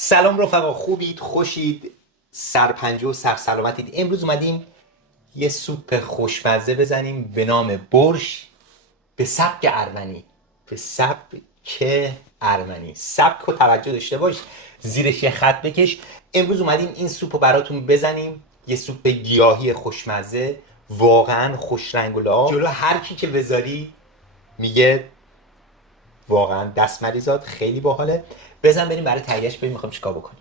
سلام رفقا، خوبید؟ خوشید؟ سرپنجه و سرسلامتید. امروز اومدیم یه سوپ خوشمزه بزنیم به نام برش به سبک ارمنی. به سبک ارمنی. سبک رو توجه داشته باش، زیرش یه خط بکش. امروز اومدیم این سوپ رو براتون بزنیم. یه سوپ گیاهی خوشمزه، واقعا خوش رنگ و لعاب. جلو هر کی که بذاری میگه واقعا دست مریزاد، خیلی باحاله. بزن بریم برای تهیهش، ببین میخوام چیکار بکنیم.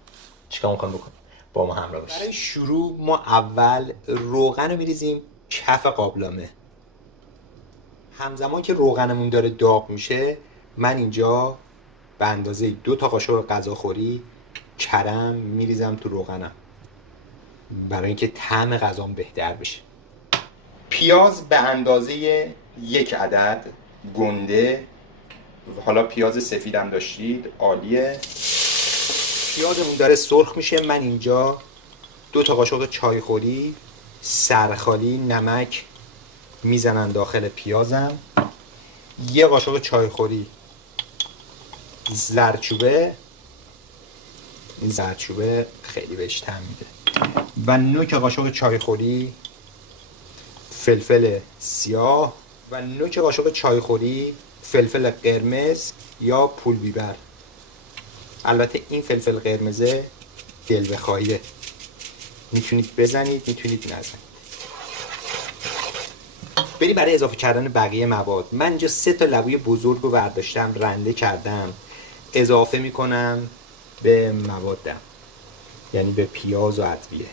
چیکار میخوام بکنیم؟ با ما همراه باشید. برای شروع ما اول روغن رو میریزیم کف قابلمه. همزمان که روغنمون داره داغ میشه، من اینجا به اندازه 2 تا قاشق غذاخوری کرم میریزم تو روغنم برای اینکه طعم غذام بهتر بشه. پیاز به اندازه 1 عدد گنده، حالا پیاز سفیدم داشتید عالیه. پیازمون داره سرخ میشه، من اینجا 2 تا قاشق چایخوری سرخالی نمک میزنم داخل پیازم. 1 قاشق چایخوری زردچوبه، این زردچوبه خیلی بهش طعم میده، و نوک قاشق چایخوری فلفل سیاه و نوک قاشق چایخوری فلفل قرمز یا پول بیبر. البته این فلفل قرمزه دل بخواهیه، میتونید بزنید میتونید نزنید. بریم برای اضافه کردن بقیه مواد. من اینجا 3 تا لبوی بزرگ رو برداشتم، رنده کردم، اضافه میکنم به موادم، یعنی به پیاز و ادویه.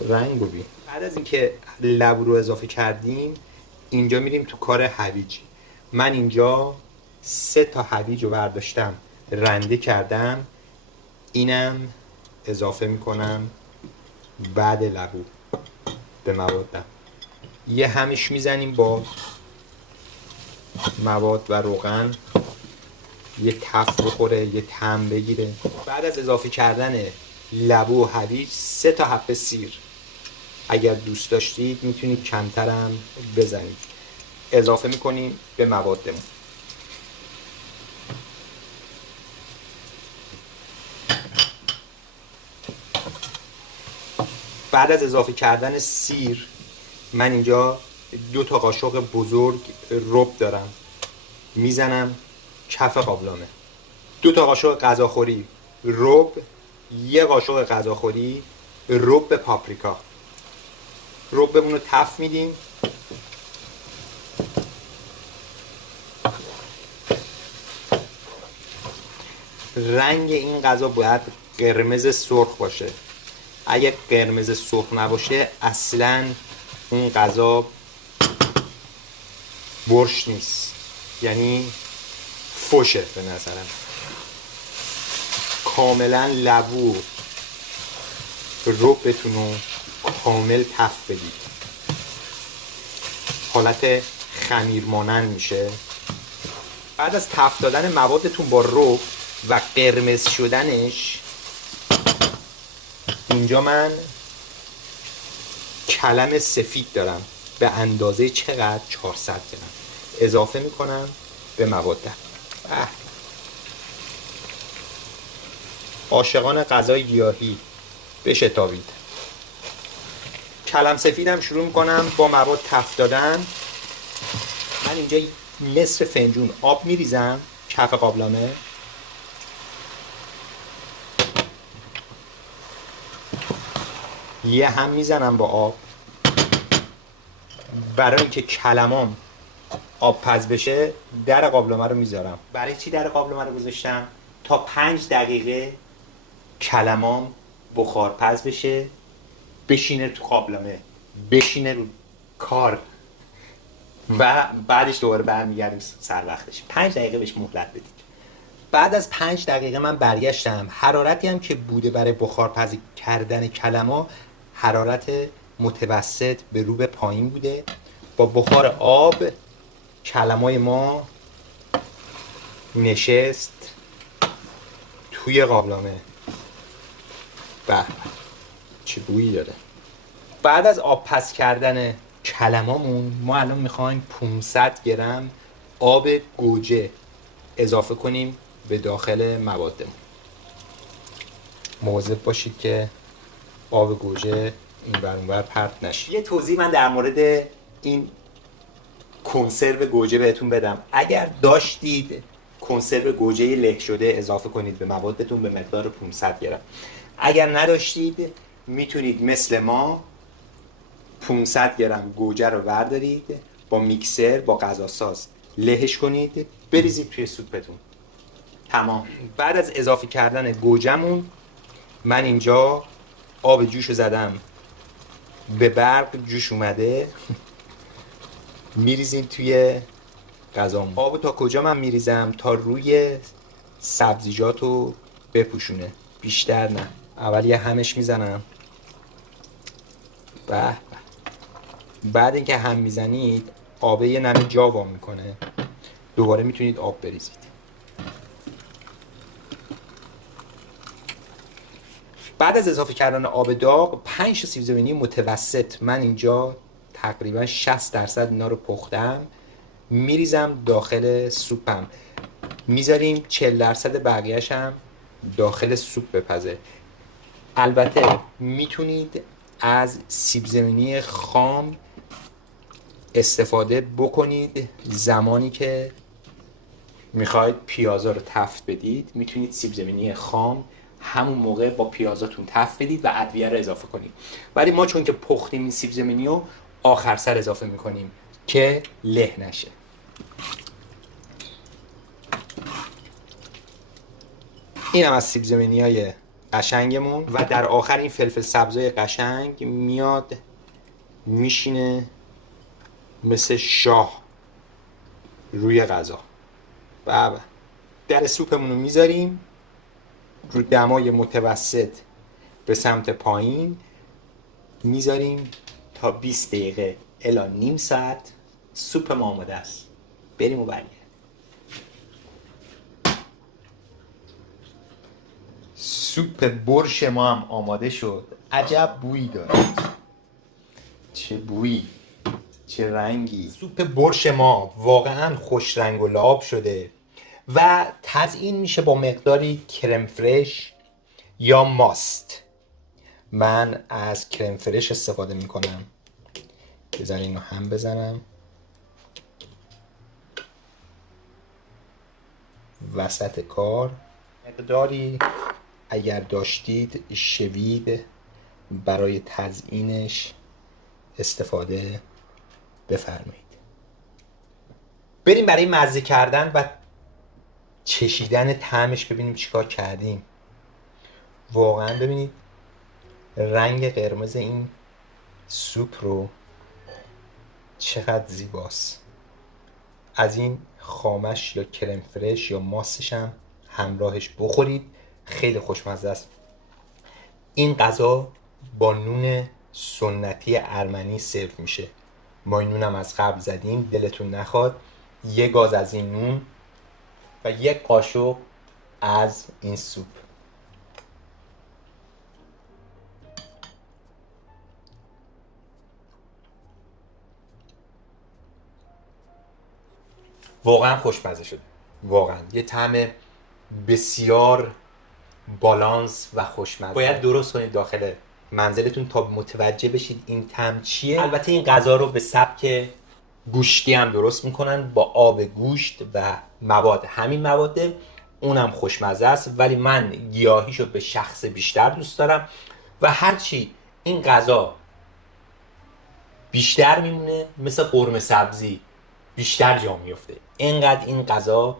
رنگ رو ببین. بعد از اینکه لبو رو اضافه کردیم، اینجا میریم تو کار هویج. من اینجا 3 تا هویج رو برداشتم، رنده کردم، اینم اضافه میکنم بعد لبو به موادم. یه همش میزنیم با مواد و روغن، یه تف بخوره، یه طعم بگیره. بعد از اضافه کردن لبو و هویج 3 تا حبه سیر، اگر دوست داشتید میتونید کمترم بزنید، اضافه میکنیم به موادمون. بعد از اضافه کردن سیر، من اینجا 2 تا قاشق بزرگ رب دارم، میزنم کف قابلمه. 2 تا قاشق غذاخوری رب، 1 قاشق غذاخوری رب پاپریکا. ربمون رو تف میدیم. رنگ این غذا باید قرمز سرخ باشه. اگه قرمز سرخ نباشه اصلا اون غذا برش نیست، یعنی فوشه به نظرم. کاملا لبو ربتون رو کامل تف بدید، حالت خمیر مانند میشه. بعد از تف دادن موادتون با رب و قرمز شدنش، اینجا من کلم سفید دارم به اندازه چقدر 400 گرم اضافه میکنم به موادم. عاشقان غذای گیاهی بشتابید. کلم سفیدم شروع میکنم با مواد تف دادن. من اینجا نصف فنجون آب میریزم کف قابلمه. یه هم میزنم با آب برای اینکه کلمام آب پز بشه. در قابلمه رو میذارم. برای چی در قابلمه رو گذاشتم؟ تا 5 دقیقه کلمام بخار پز بشه، بشینه تو قابلمه، بشینه رو کار، و بعدش دوباره برمیگردیم سر وقتش. 5 دقیقه بهش مهلت بدید. بعد از 5 دقیقه من برگشتم. حرارتی هم که بوده برای بخارپز کردن کلم‌ها حرارت متوسط به رو به پایین بوده. با بخار آب کلمای ما نشست توی قابلمه. به چه بویی داره. بعد از آب پز کردن کلمامون، ما الان میخوایم 500 گرم آب گوجه اضافه کنیم به داخل موادمون. مواظب باشید که آب گوجه این ور اون ور پرت نشه. یه توضیح من در مورد این کنسرو گوجه بهتون بدم. اگر داشتید کنسرو گوجه له شده اضافه کنید به موادتون به مقدار 500 گرم. اگر نداشتید میتونید مثل ما 500 گرم گوجه رو بردارید با میکسر با غذاساز لهش کنید بریزید توی سوپتون. تمام. بعد از اضافه کردن گوجهمون من اینجا آب جوش رو زدم به برق جوش اومده. میریزیم توی غذامون. آب تا کجا من میریزم؟ تا روی سبزیجات رو بپوشونه، بیشتر نه. اول یه همش میزنم. به بعد اینکه هم میزنید آب یه نمه جا وا میکنه، دوباره میتونید آب بریزید. بعد از اضافه کردن آب داغ 5 تا سیب زمینی متوسط من اینجا تقریبا 60% اینا رو پختم میریزم داخل سوپم. میذاریم 40% بقیه‌اش هم داخل سوپ بپزه. البته میتونید از سیب زمینی خام استفاده بکنید زمانی که میخواید پیازا رو تفت بدید. میتونید سیب زمینی خام همون موقع با پیازاتون تفت بدید و ادویه رو اضافه کنید. ولی ما چون که پختیم این سیب زمینی رو آخر سر اضافه میکنیم که له نشه. این هم از سیب زمینی های قشنگمون و در آخر این فلفل سبزای قشنگ میاد میشینه مثل شاه روی غذا. بابا در سوپمون رو میذاریم رو دمای متوسط به سمت پایین میذاریم تا 20 دقیقه الی نیم ساعت. سوپ ما آماده است. بریم و برگردیم. سوپ برش ما هم آماده شد. عجب بویی دارد. چه بویی، چه رنگی. سوپ برش ما واقعا خوش رنگ و لعاب شده و تزیین میشه با مقداری کرم فرش یا ماست. من از کرم فرش استفاده میکنم. بذار اینو هم بزنم وسط کار. مقداری اگر داشتید شوید برای تزیینش استفاده بفرمایید. بریم برای مزه کردن و چشیدن طعمش ببینیم چیکار کردیم. واقعا ببینید رنگ قرمز این سوپ رو چقدر زیباست. از این خامش یا کرم فرش یا ماستش هم همراهش بخورید، خیلی خوشمزه است. این غذا با نون سنتی ارمنی سرو میشه. ما این نونم از قبل زدیم، دلتون نخواد. یه گاز از این نون و یک قاشق از این سوپ. واقعا خوشمزه شده. واقعا یه طعم بسیار بالانس و خوشمزه. باید درست کنید داخل منزلتون تا متوجه بشید این طعم چیه. البته این غذا رو به سبک گوشتی هم درست میکنن با آب گوشت و مواد همین مواد. اونم خوشمزه است ولی من گیاهیشو به شخص بیشتر دوست دارم و هرچی این غذا بیشتر میمونه مثل قرمه سبزی بیشتر جا میفته. اینقدر این غذا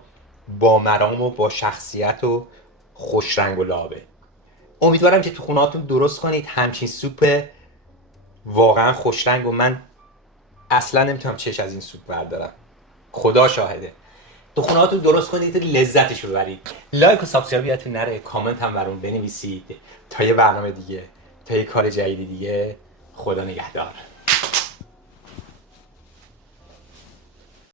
با مرام و با شخصیت و خوش رنگ و لعابه. امیدوارم که تو خونه‌هاتون درست کنید همچین سوپ واقعا خوش رنگ و من اصلا نمیتونم چش از این سوپ بردارم. خدا شاهده. تو خونه‌هاتون درست کنید لذتش ببرید. لایک و سابسکرایب یادتون نره، کامنت هم برام بنویسید. تا یه برنامه دیگه، تا یه کار جدید دیگه. خدا نگهدار.